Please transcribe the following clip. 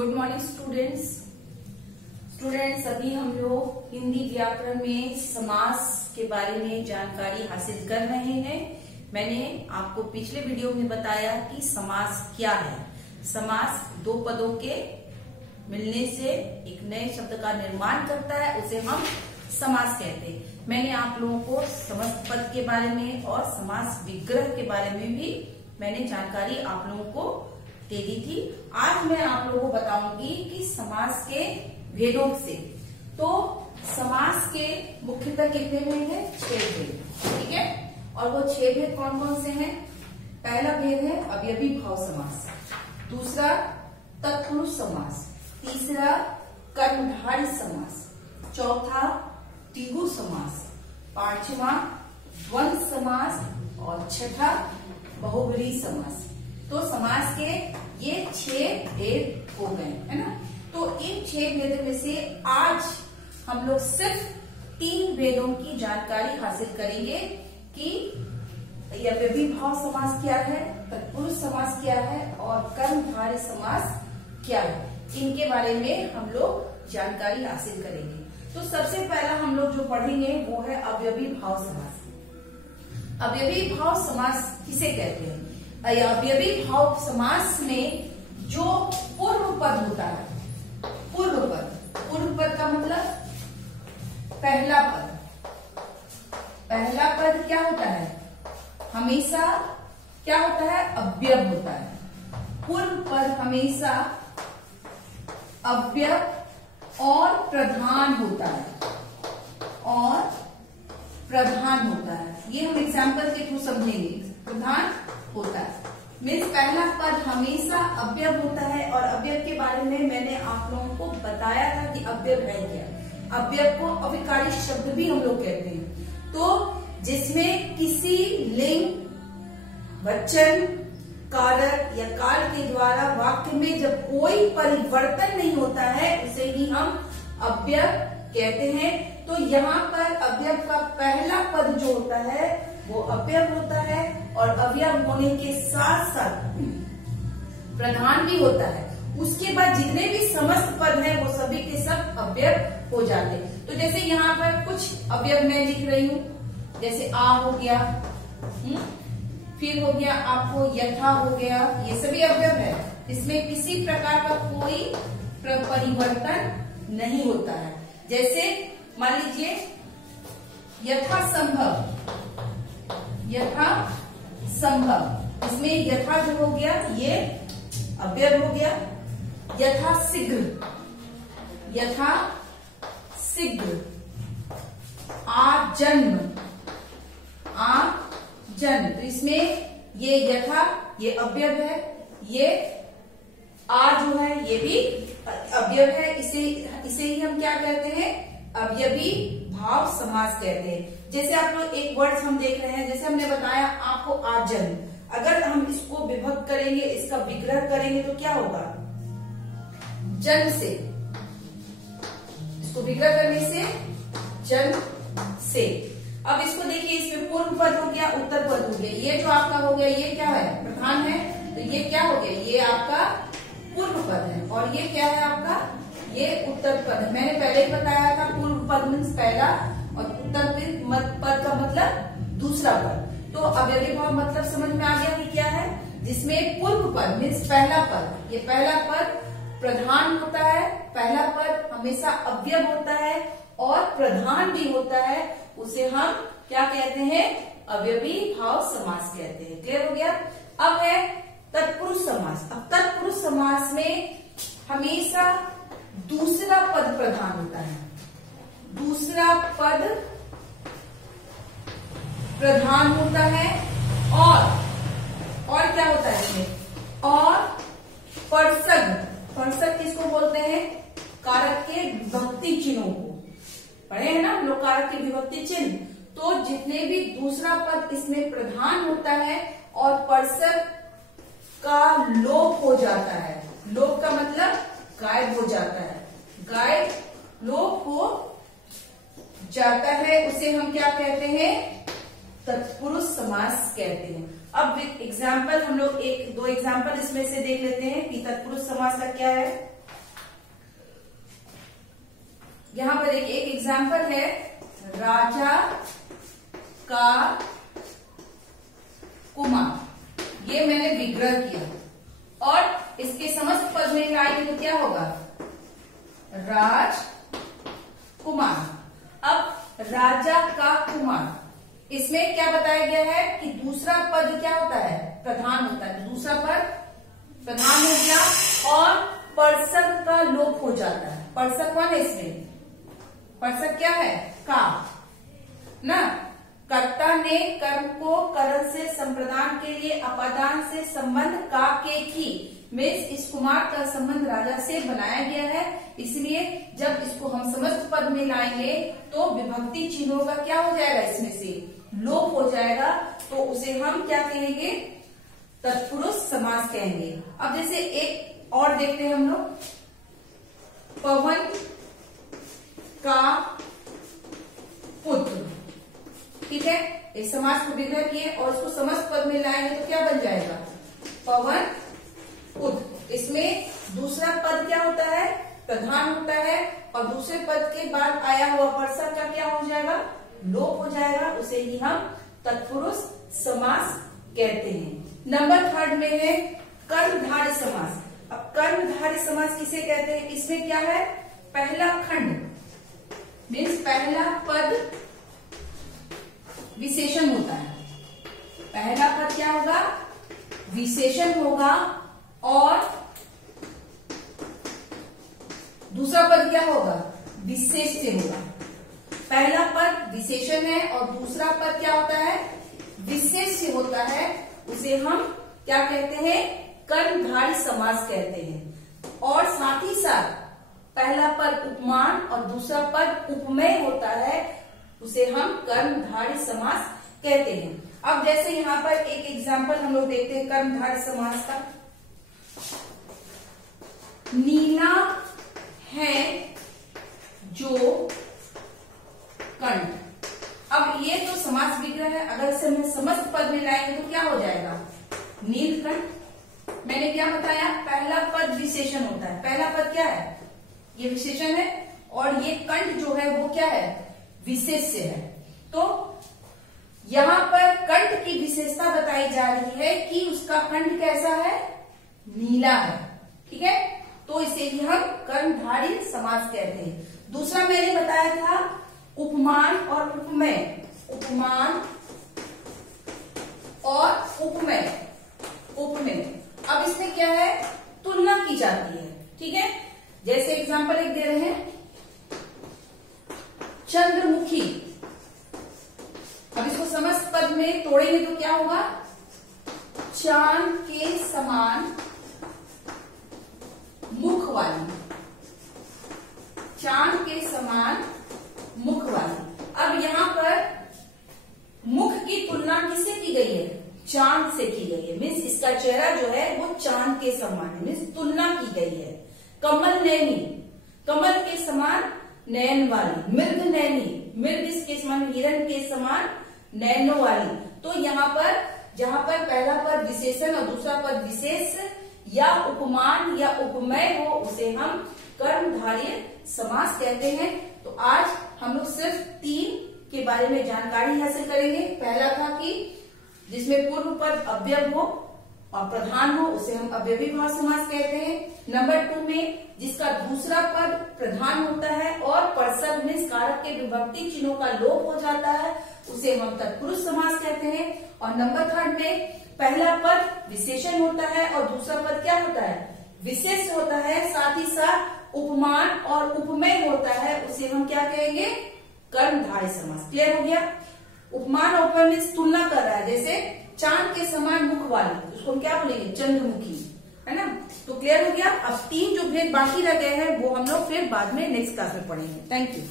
Good morning students अभी हम लोग हिंदी व्याकरण में समास के बारे में जानकारी हासिल कर रहे हैं। मैंने आपको पिछले वीडियो में बताया कि समास क्या है। समास दो पदों के मिलने से एक नए शब्द का निर्माण करता है, उसे हम समास कहते हैं। मैंने आप लोगों को समस्त पद के बारे में और समास विग्रह के बारे में भी मैंने जानकारी आप लोगों को दे दी थी। आज मैं आप लोगों को बताऊंगी कि समास के भेदों से। तो समास के मुख्यतः कितने भेद हैं? 6 भेद, ठीक है। और वो 6 भेद कौन कौन से हैं? पहला भेद है अवयवी भाव समास, दूसरा तत्पुरुष समास, तीसरा कर्मधारय समास, चौथा द्विगु समास, पांचवा द्वंद्व समास और छठा बहुब्रीहि समास। तो समास के ये 6 भेद हो गए, है ना। तो इन 6 भेदों में से आज हम लोग सिर्फ 3 भेदों की जानकारी हासिल करेंगे कि अवयवी भाव समास क्या है, तत्पुरुष समास क्या है और कर्मधारय समास क्या है। इनके बारे में हम लोग जानकारी हासिल करेंगे। तो सबसे पहला हम लोग जो पढ़ेंगे वो है अवयवी भाव समास। अवयवी भाव समास किसे कहते हैं? अवयवी भाव समास में जो पूर्व पद होता है, पूर्व पद का मतलब पहला पद क्या होता है? हमेशा क्या होता है? अव्यय होता है। पूर्व पद हमेशा अव्यय और प्रधान होता है, ये हम एग्जाम्पल के थ्रू समझेंगे। प्रधान होता है मीन्स पहला पद हमेशा अव्यय होता है। और अव्यय के बारे में मैंने आप लोगों को बताया था कि अव्यय है क्या। अव्यय को अविकारी शब्द भी हम लोग कहते हैं। तो जिसमें किसी लिंग, वचन, कारक या काल के द्वारा वाक्य में जब कोई परिवर्तन नहीं होता है उसे ही हम अव्यय कहते हैं। तो यहाँ पर अव्यय का पहला पद जो होता है वो अव्यय होता है और अव्यय होने के साथ साथ प्रधान भी होता है। उसके बाद जितने भी समस्त पद हैं वो सभी के सब अव्यय हो जाते हैं। तो जैसे यहाँ पर कुछ अव्यय मैं लिख रही हूँ, जैसे आ हो गया, फिर हो गया आपको यथा हो गया, ये सभी अव्यय है। इसमें किसी प्रकार का कोई परिवर्तन नहीं होता है। जैसे मान लीजिए यथासंभव, इसमें यथा जो हो गया ये अव्यय हो गया। यथाशीघ्र, आजन्म, तो इसमें ये यथा ये अव्यय है, ये आ जो है ये भी अव्यय है। इसे ही हम क्या कहते हैं? अवयवी भाव समास कहते हैं। जैसे आप लोग एक वर्ड हम देख रहे हैं, जैसे हमने बताया आपको आजन्म, अगर हम इसको विभक्त करेंगे, इसका विग्रह करेंगे तो क्या होगा? जन्म से, इसको विग्रह करने से जन्म से। अब इसको देखिए, इसमें पूर्व पद हो गया, उत्तर पद हो गया। ये जो आपका हो गया ये क्या है? प्रधान है। तो ये क्या हो गया? ये आपका पूर्व पद है। और ये क्या है आपका? ये उत्तर पद है। मैंने पहले ही बताया था पूर्व पद मीन्स पहला और उत्तर पद का मतलब दूसरा पद। तो अवयवी भाव मतलब समझ में आ गया कि क्या है? जिसमें पूर्व पद मीन्स पहला पद, ये पहला पद प्रधान होता है। पहला पद हमेशा अव्यय होता है और प्रधान भी होता है, उसे हम क्या कहते हैं? अवयवी भाव समास कहते हैं। क्लियर हो गया? अब है तत्पुरुष समास। अब तत्पुरुष समास में हमेशा दूसरा पद प्रधान होता है, दूसरा पद प्रधान होता है। और क्या होता है इसमें? और पर्षद किसको बोलते हैं? कारक के विभक्ति चिन्हों को पढ़े हैं ना हम लोग, कारक के विभक्ति चिन्ह। तो जितने भी दूसरा पद इसमें प्रधान होता है और पर्षद का लोप हो जाता है। लोप का मतलब गायब हो जाता है, लोप हो जाता है, उसे हम क्या कहते हैं? तत्पुरुष समास कहते हैं। अब एग्जाम्पल हम लोग 1-2 एग्जाम्पल इसमें से देख लेते हैं कि तत्पुरुष समास का क्या है। यहाँ पर एक एग्जाम्पल है, राजा का कुमार। ये मैंने विग्रह किया और इसके समस्त पद में लाएंगे तो क्या होगा, राज कुमार। अब राजा का कुमार, इसमें क्या बताया गया है कि दूसरा पद क्या होता है, प्रधान होता है। दूसरा पद प्रधान हो गया और पर्षद का लोप हो जाता है। पर्षद कौन है इसमें, पर्षद क्या है, का ना। कर्ता ने कर्म को करण से संप्रदान के लिए अपादान से संबंध का के की में इस कुमार का संबंध राजा से बनाया गया है। इसलिए जब इसको हम समस्त पद में लाएंगे तो विभक्ति चिन्हों का क्या हो जाएगा, इसमें से लोप हो जाएगा। तो उसे हम क्या कहेंगे, तत्पुरुष समास कहेंगे। अब जैसे एक और देखते हैं हम लोग, पवन का पुत्र। ठीक है, इस समास को विग्रह किए और इसको समस्त पद में लाएंगे तो क्या बन जाएगा, पवन पुत्र। इसमें दूसरा पद क्या होता है, प्रधान होता है और दूसरे पद के बाद आया हुआ पर्षद का क्या हो जाएगा, लोप हो जाएगा। उसे ही हम तत्पुरुष समास कहते हैं। नंबर 3 में है कर्मधारय समास। अब कर्मधारय समास किसे कहते हैं, इसमें क्या है, पहला खंड मीन्स पहला पद विशेषण होता है। पहला पद क्या होगा, विशेषण होगा और दूसरा पद क्या होगा, विशेष से होगा। पहला पद विशेषण है और दूसरा पद क्या होता है, विशेष से होता है। उसे हम क्या कहते हैं, कर्मधारय समास कहते हैं। और साथ ही साथ पहला पद उपमान और दूसरा पद उपमेय होता है, उसे हम कर्मधारय समास कहते हैं। अब जैसे यहाँ पर एक एग्जाम्पल हम लोग देखते हैं कर्मधारय समास का। नीला है जो कंठ। अब ये तो समास विग्रह है, अगर इसे हम समस्त पद में लाएंगे तो क्या हो जाएगा, नीलकंठ। मैंने क्या बताया, पहला पद विशेषण होता है। पहला पद क्या है, ये विशेषण है और ये कंठ जो है वो क्या है, विशेष से है। तो यहाँ पर कंठ की विशेषता बताई जा रही है कि उसका कंठ कैसा है, नीला है। ठीक है, तो इसे ही हम कर्मधारय समास कहते हैं। दूसरा मैंने बताया था उपमान और उपमेय। उपमान और उपमेय। उपमेय, अब इसमें क्या है, तुलना की जाती है। ठीक है, जैसे एग्जांपल एक दे रहे हैं, चंद्रमुखी। अब इसको समस्त पद में तोड़ेंगे तो क्या होगा, चांद के समान मुख वाली। चांद के समान मुख वाली। अब यहाँ पर मुख की तुलना किससे की गई है, चांद से की गई है। मीन्स इसका चेहरा जो है वो चांद के समान है, मीन्स तुलना की गई है। कमल नैनी, कमल के समान नयन वाली। मृग नैनी, मृग इसके समान, हिरण के समान नैनों वाली। तो यहाँ पर जहाँ पर पहला पद विशेषण और दूसरा पद विशेष या उपमान या उपमेय हो, उसे हम कर्मधारय समास कहते हैं। तो आज हम लोग सिर्फ 3 के बारे में जानकारी हासिल करेंगे। पहला था कि जिसमें पूर्व पद अव्यय हो और प्रधान हो, उसे हम अव्ययी भाव समास कहते हैं। नंबर 2 में जिसका दूसरा पद प्रधान होता है और पर्षद में कारक के विभक्ति चिन्हों का लोप हो जाता है, उसे हम तत्पुरुष समास कहते हैं। और नंबर 3 में पहला पद विशेषण होता है और दूसरा पद क्या होता है, विशेष होता है। साथ ही साथ उपमान और उपमेय होता है, उसे हम क्या कहेंगे, कर्मधारय समास। क्लियर हो गया। उपमान और उपमेय में तुलना कर रहा है, जैसे चांद के समान मुख वाली, उसको हम क्या बोलेंगे, चंद्रमुखी, है ना। तो क्लियर हो गया। अब 3 जो भेद बाकी रह गए हैं वो हम लोग फिर बाद में नेक्स्ट क्लास में पढ़ेंगे। Thank you.